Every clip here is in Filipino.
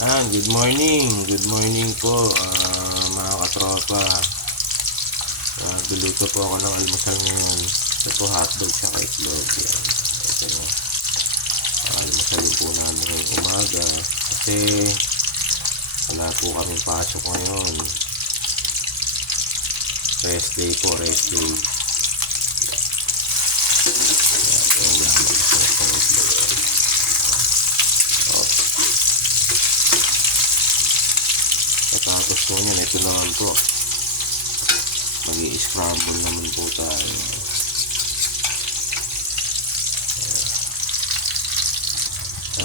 Good morning po mga katropa. Luluto po ako ng almusal ngayon. Ito po hotdog sa itlog. Yan. Ito na. Almusalin po namin ngayong umaga. Kasi wala po kaming pasok ngayon. Rest day po, rest day. Tapos po niyan, ito naman po. Mag-i-scramble naman po tayo.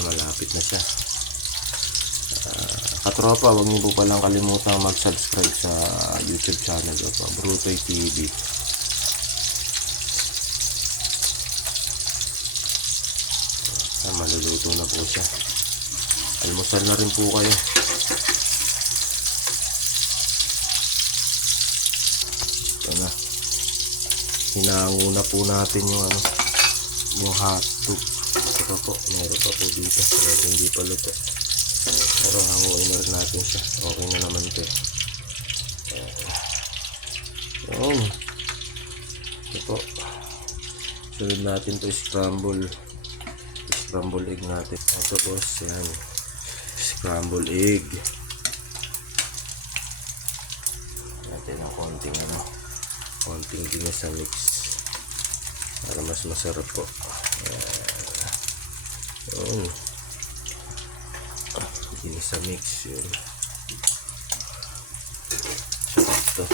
Malapit na siya. Katropa, huwag niyo po palang kalimutang mag-subscribe sa YouTube channel ko po, Brutoy TV. Maluluto na po siya. Almusal na rin po kayo. Ito na. Hinanguna po natin yung hotdog. Ito po, meron pa po dito. Meron hindi pa luto. Pero hanguin na rin natin siya. Okay na naman ito. Yun. Ito po. Sunod natin ito scramble egg natin. Ito boss, yan. Scramble egg. Natin ang konting ginis sa mix para mas masarap po. Yun. Ginis sa mix yun. Sakto.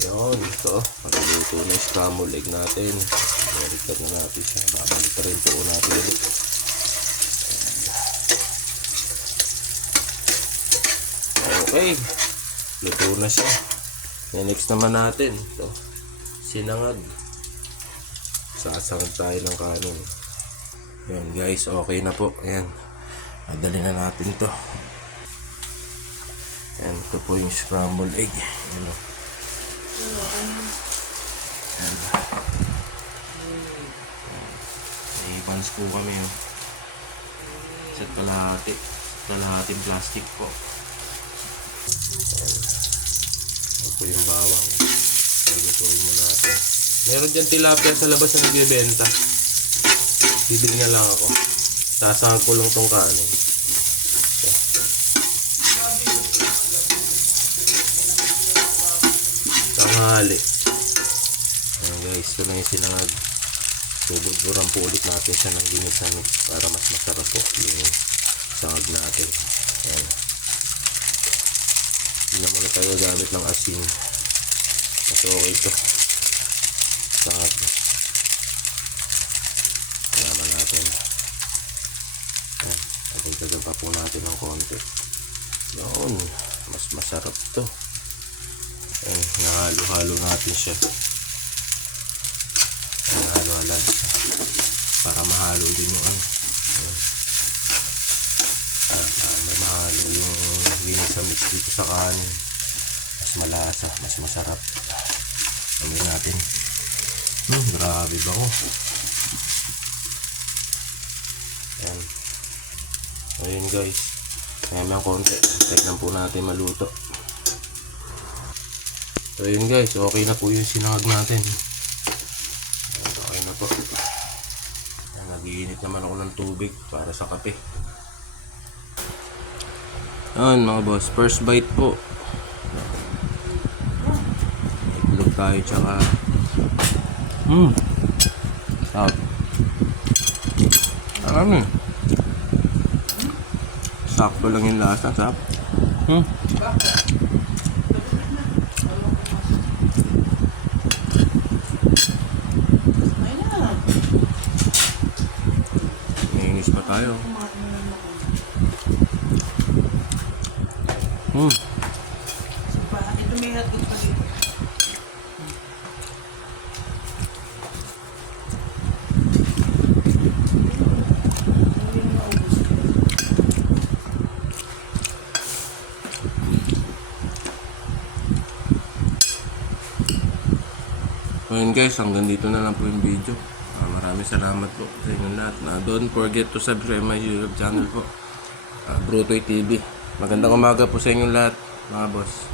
Yun, ito. Magluluto na yung scramble egg natin. Baliktad na natin siya. Babalik rin po natin ulit. Okay. Luto na siya. Next naman natin. Ito. Sinangag. Sasangag tayo ng kanin. Yan guys. Okay na po. Ayan. Madali na natin to. Ayan. Ito po yung scramble egg. Ayan. Ibans po kami sa kalahating plastic po. Ito po yung bawang. Lutuin mo natin. Meron dyan tilapia sa labas na nagbibenta. Bibili na lang ako. Sasangag ko lang tong kanin. Tanghali. Ayan guys, ito na yung sinangag. Bubudburan po ulit natin siya ng ginis na mix para mas masarap po yung sangag natin. Ayan. Hindi na muna tayo gamit ng asin. Mas okay ito. Sangag. Kalaman natin. Ayan. Pagkagdagan pa po natin ng konti. Yun. Mas masarap ito. Ayan. Nahalo-halo natin siya. Halo-halan para mahalo din yung para mahalo yung ginis sa mix dito sa kanin. Mas malasa, mas masarap. Gawin natin. Grabe ba ko? Ayan. Ayun guys. Ayan lang konti. Tignan po natin maluto. So ayun guys, okay na po yung sinangag natin. Okay na po. Nag-iinit naman ako ng tubig para sa kape. Ayan mga boss, first bite po. Itlog tayo tsaka sarap. Sarap. Sakto lang yung lasa, sarap. Nainis pa tayo. So yun guys, hanggang dito na lang po yung video. Maraming salamat po sa inyong lahat. Don't forget to subscribe my YouTube channel po. Brutoy TV. Magandang umaga po sa inyong lahat, mga boss.